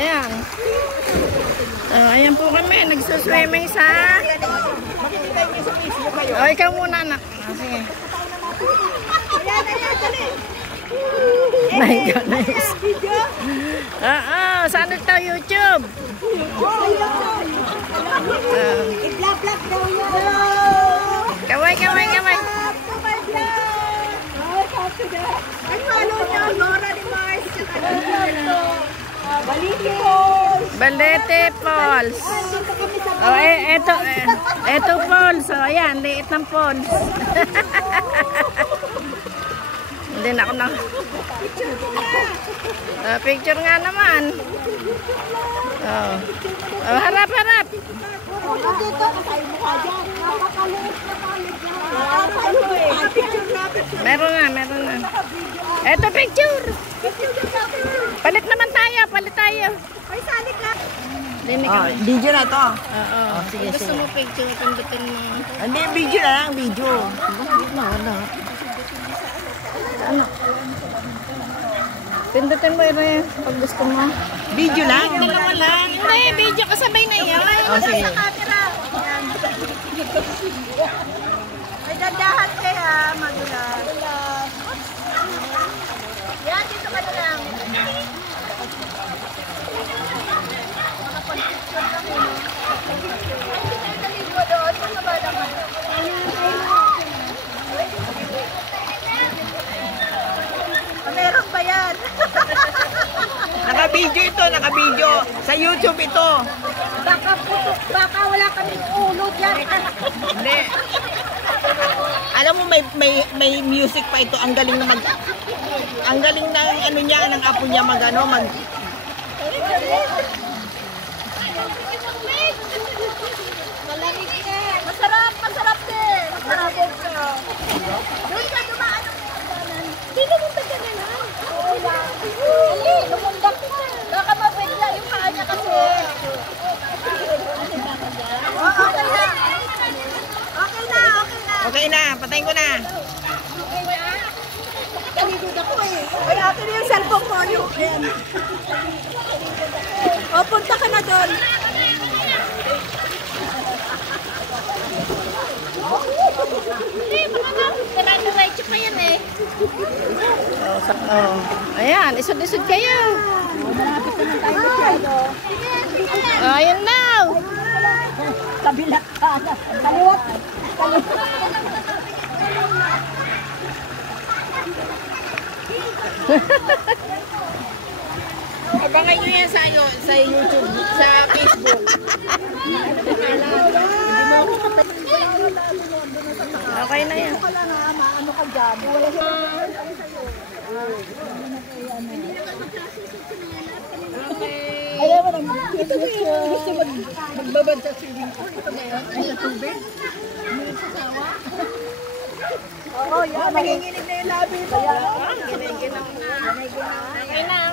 Ayan. Ayan po kami. Nagsuswimming sa... O, ikaw muna, anak. Sige. My goodness. Saan ito? YouTube? I-vlog daw yan. Kaway. Ang follow niyo, Nora ni Mars. Balete Falls. Balete Falls. Oh, eto falls. So, ayan, liit ng falls. Hindi na ako na. Picture nga naman. Oh. Harap. Meron na. Eto picture. Palit tayo. Ay, sali ka. Video na to. Oo. Sige. Gusto mo picture, pindutin mo. Hindi, video na lang, video. Ano? Pindutin mo iba pag gusto mo. Video lang. Dalawa lang. Hindi, video kasabay na yan. Sige. Ay, dandahan kaya, magulat. Yan, dito ka na lang. Meron ba yan? Naka-video ito, naka-video. Sa YouTube ito. Baka wala kaming ulot yan. Hindi. Alam mo, may music pa ito. Ang galing ng ano niya, ng apo niya mag. Masarap din. Doon ka dumaan ang kanan. Di lumundag ka na lang. Hindi, lumundag ka. Baka mabigla yung paa niya kasi. Okay na, patayin ko na. Kaligod ako eh. Ay, akin yung cellphone mo. O, punta ka na doon. Hindi, baka nga. Diretso pa yan eh. Ayan, isod-isod kayo. Ayan na. Kabilat ka. Kaliwat. Abangan nyo yan sa YouTube, sa Facebook. Okay na yan. Ano ka dyan? Ayaw mo naman. Ito ba yun? Gusto magbabad sa swimming pool. Ito ba yun? Ay, sa tubig? Hindi sa sawa? Oo, yan. Nanginginig na yung labi mo. Ginay-ginang. Okay na.